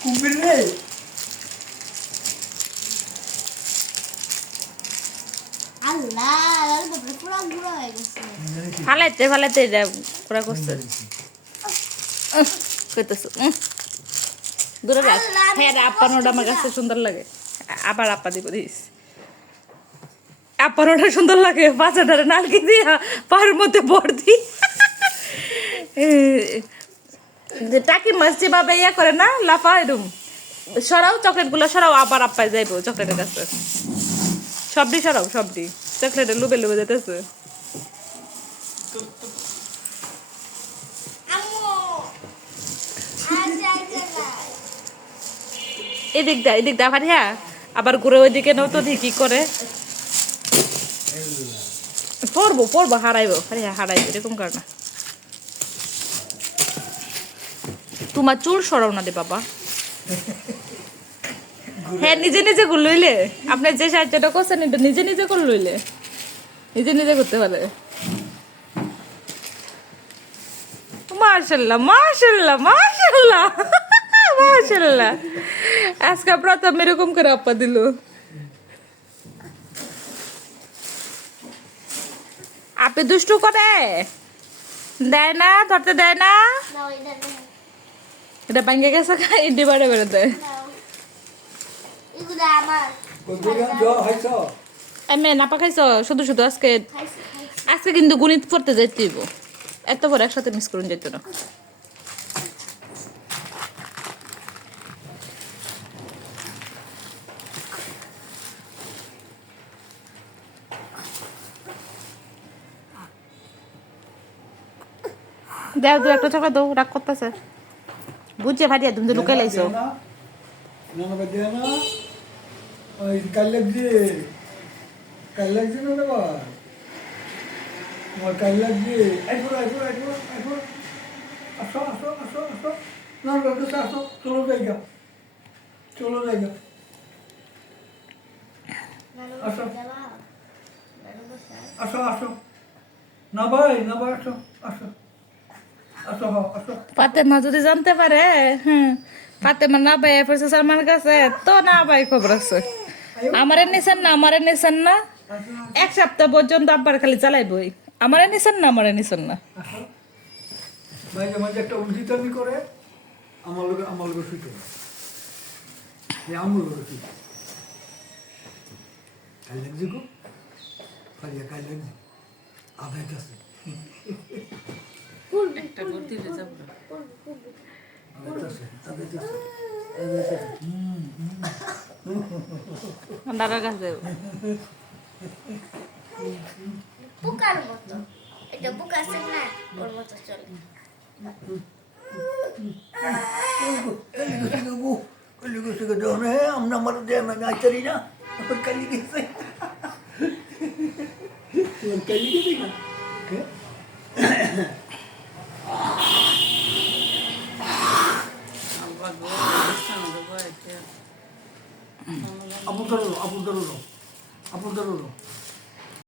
কুম্ভীর রে আল্লাহ লাল বাবরে পুরো গুঁড়ো হয়ে গেছে ফালাইতে ফালাইতে এটা পুরা করছে করতেছে দূরে রাখ আমি হ্যাঁ আমার কাছে সুন্দর লাগে আবার আপা দিব দিস আপ্পানোটা সুন্দর লাগে বাচ্চাটারে নালকি দিয়া পায়ের মধ্যে ভর দি যে টাকি মাছ যেভাবে ইয়া করে না লাফা এরম। সরাও চকলেটগুলো সরাও আবার আপ্পায় যাইবো চকলেটের কাছে। সবটি সরাও সবটি চকলেটের লুবে লুবে যেতেছে এদিক দা এদিক দা ফারিয়া আবার ঘুরে ওইদিকে নৌ তো কি করে। পড়ব পড়ব হারাইবো। ফারিয়া হারাইবো এরকম কর না। তোমার চুল সরাও না রে বাবা। হ্যাঁ নিজে নিজে লইলে। আপনি যে সাহায্যটা করছেন এটা নিজে নিজে করে লইলে। নিজে নিজে করতে পারে। মার্শাল্লাহ মার্শাল্লাহ মার্শাল্লাহ আজকে প্রথম এরকম করে আপা দুষ্টু করে? দেয় না, ধরতে দেয় না। এটা ভাঙ্গে গেছে কুম্ভীর জ্বর হয়েছ এমে না পাকাইছ শুধু শুধু আজকে খাইছি খাইছি। আজকে কিন্তু গণিত পড়তে যাইতে হইব। এত বড় একসাথে মিস করুন যেত না। দেও দু একটা চকলেট দাও রাগ করতেছে। বুঝছে ভাটিয়া তুমি তো লুকাই লাইছো। আসো আসো আসো আসো। আসো চলো জায়গা। চলো জায়গা। বসা আসো আসো। না ভাই না ভাই আসো আসো। আসো ফাতেমা যদি জানতে পারে হ্যাঁ ফাতেমা না পাই পয়সা সালমান কাছে তো না পাই খবর আছে। আমারে নিছেন না আমারে নিছেন না। এক সপ্তাহ পর্যন্ত আব্বার খালি চালাইবই। আমারে নিছেন না আমারে নিছেন না। আসো। মাঝে মাঝে একটা উল্টিতামি করে আমার লোক আমার লোক শুইতে আমার লোক শুইতে কাল লাগছে গো? কাল লাগছে। আবার কাছে একটা গতি হয়ে যাব। আবার কাছে কাছে পোকার মতো। এটা পোকা আছে না ওর মতো চলে। কালি গেছে গো দেওয়া না আমরা আমার দেয় না গাছারি না আবার কালি গেছে কালি গেছে না আপু ধরো আপু ধরো আপু ধরো